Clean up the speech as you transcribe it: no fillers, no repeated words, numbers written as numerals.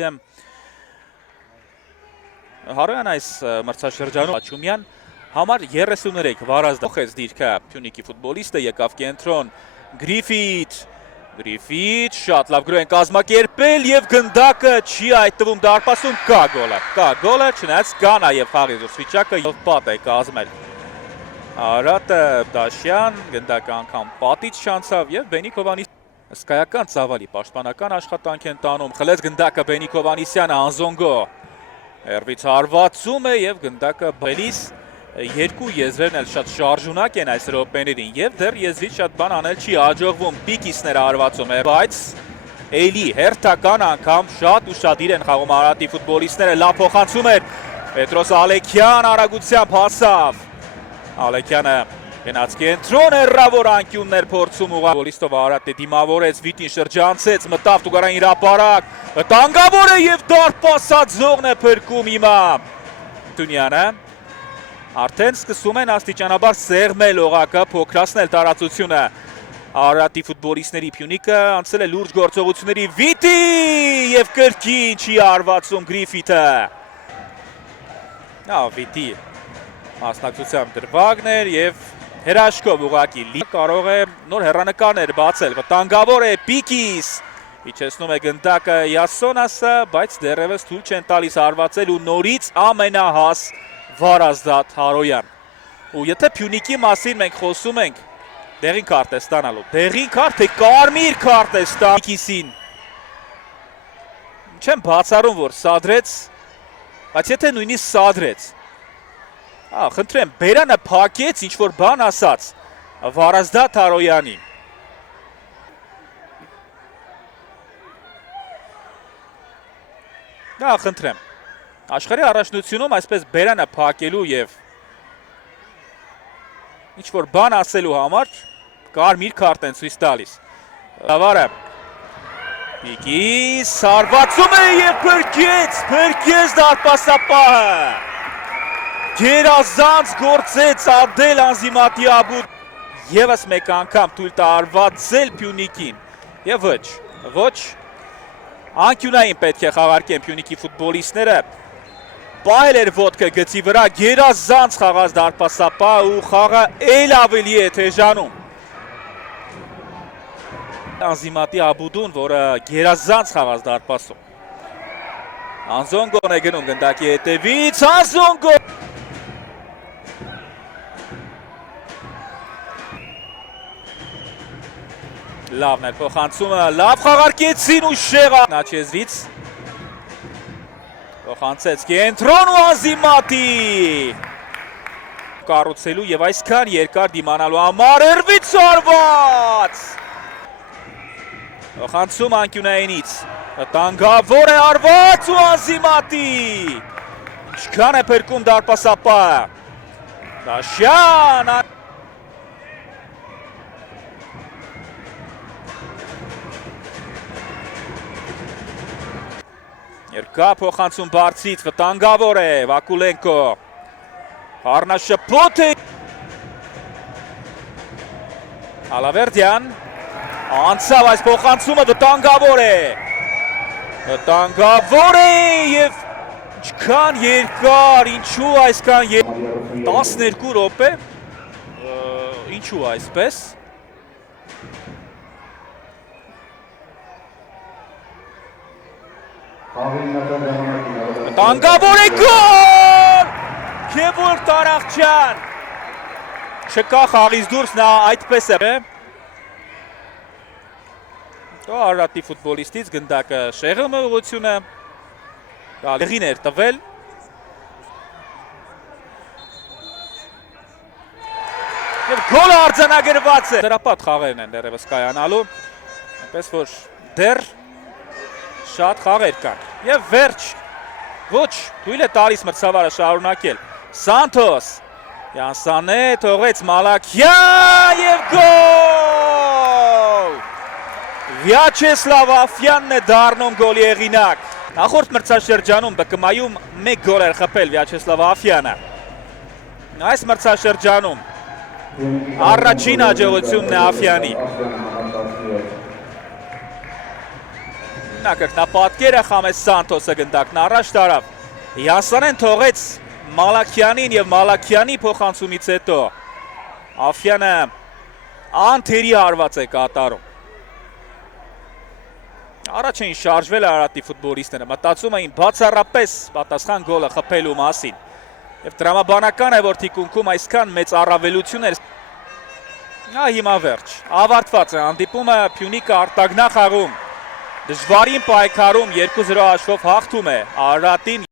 դեմ Հարոյան այս մրցաշրջանում Աչումյան համար 33 վարազդա խեց դիրքը Փյունիկի ֆուտբոլիստը եկավ կենտրոն Գրիֆիթ շատ լավ գրոյն կազմակերպել եւ գնդակը չի այդտվում դարպասում կա գոլը չնայած կա նաեւ խաղի դուրս վիճակը եւ պատ է կազմել Արատը Դաշյան գնդակը անգամ պատից շանցավ եւ Բենիկ Հովանիսյանը հսկայական ծավալի պաշտպանական աշխատանք են տանում խլեց գնդակը Բենիկ Հովանիսյանը Անզոնգո Երվից հարվածում է եւ գնդակը բելիս երկու եզրերն էլ շատ շարժունակ են այս րոպեներին եւ դեռ եզրից շատ բան անել չի հաջողվում Պիկիսները հարվածում է բայց էլի հերթական անգամ շատ ուշադիր են խաղում Արարատի ֆուտբոլիստները լավ փոխանցում էր Պետրոս Ալեքյան արագությամբ հասավ Ալեքյանը գնաց կենտրոն հեռավոր անկյուններ փորձում ֆուտբոլիստով Արարատը դիմավորեց Վիտին շրջանցեց մտավ Տուգարային հրապարակ վտանգավոր է եւ դարպասածողն է փրկում հիմա Տունյանը Արդեն սկսում են աստիճանաբար սեղմել օղակը, փոքրացնել տարածությունը Արարատի ֆուտբոլիստների Փյունիկը անցել է լուրջ գործողությունների Վիտի եւ կրկին չի հարվածում Գրիֆիթը Վիտի մասնակցությամբ դրվագն էր եւ հրաշքով ուղակի կարող է նոր հեռանկարներ բացել վտանգավոր է Պիկիս իջեցնում է գնդակը Յասոնասը բայց դեռևս թույլ չեն տալիս հարվածել ու նորից ամենահաս Վարազդատ Հարոյան ու եթե Փյունիկի մասին մենք խոսում ենք դեղին քարտ է ստանալու դեղին քարտ թե կարմիր քարտ է ստանալու Պիկիսին չեմ բացառում որ սադրեց բայց եթե նույնիսկ սադրեց խնդրեմ բերանը փակեց ինչ որ բան ասաց Վարազդատ Հարոյանին խնդրեմ Աշխարհի առաջնությունում այսպես բերանը փակելու եւ ինչ որ բան ասելու համար կարմիր քարտ են ցույց տալիս։ Ավարը Պիկիս հարվածում է եւ փրկեց դարպասապահը։ Գերազանց գործեց Ադել Անզիմատիաբու եւս մեկ անգամ թույլ տարվածել Փյունիկին եւ ոչ անկյունային պետք է խաղարկեն Փյունիկի ֆուտբոլիստները Պայել էր ոտքը գծի վրա, գերազանց խաղաց դարպասապահ ու խաղը էլ ավելի է թեժանում։ Անզիմատիաբուդուն, որը գերազանց խաղաց դարպասում։ Անզոնգոն է գնում գնդակի հետևից, Անզոնգո! Լավն էր փոխանցումը, լավ խաղարկեցին ու շեղա Նաչեզվից Փոխանցեց կենտրոն ու Անզիմատի Կառուցելու եւ այսքան երկար դիմանալու համար Երվից հարված Փոխանցում անկյունայինից Վտանգավոր է հարված ու Անզիմատի Ինչքան է փրկում դարպասապահը Դաշյան Երկա փոխանցում բարձից, վտանգավոր է, Վակուլենկո, Հարնաշփոթ է, Ալավերդյան, անցավ այս փոխանցումը, վտանգավոր է և ինչքան երկար, ինչու այսքան 12 րոպե, ինչու այսպես, Վտանգավոր է գոլ! Քևոր Տարախչյան! Չկա խաղից դուրս նա այդպես է։ Արարատի ֆուտբոլիստից գնդակը շեղում է ուղղությունը։ Դեղին էր տվել։ Եվ գոլը արձանագրված է։ Դրապատ խաղերն են դեռևս կայանալու։ Այնպես որ դեռ շատ խաղեր կան եւ վերջ ոչ թույլ է տալիս մրցավարը շարունակել Սանթոս Յանսանե թողեց Մալաքյան եւ գոլ Վյաչեսլավ Աֆյանն է դառնում գոլի հեղինակ նախորդ մրցաշրջանում ԲԿՄ-ում 1 գոլ էր խփել Վյաչեսլավ Աֆյանը այս մրցաշրջանում առաջին հաջողությունն է Աֆյանի Հիմնակրկնապատկերը Խամես Սանթոսը գնդակն առաջ տարավ։ Յասանեն թողեց Մալաքյանին եւ Մալաքյանի փոխանցումից հետո Աֆյանը անթերի հարված է կատարում։ Առաջ էին շարժվել Արարատի ֆուտբոլիստները, մտածում էին բացառապես պատասխան գոլը խփելու մասին։ Եվ տրամաբանական է, որ թիկունքում այսքան մեծ առավելություն էր։ Հիմա վերջ, ավարտված է հանդիպումը, Փյունիկը արտագնախ աղում, դժվարին պայքարում 2-0 հաշվով հաղթում է Արարատին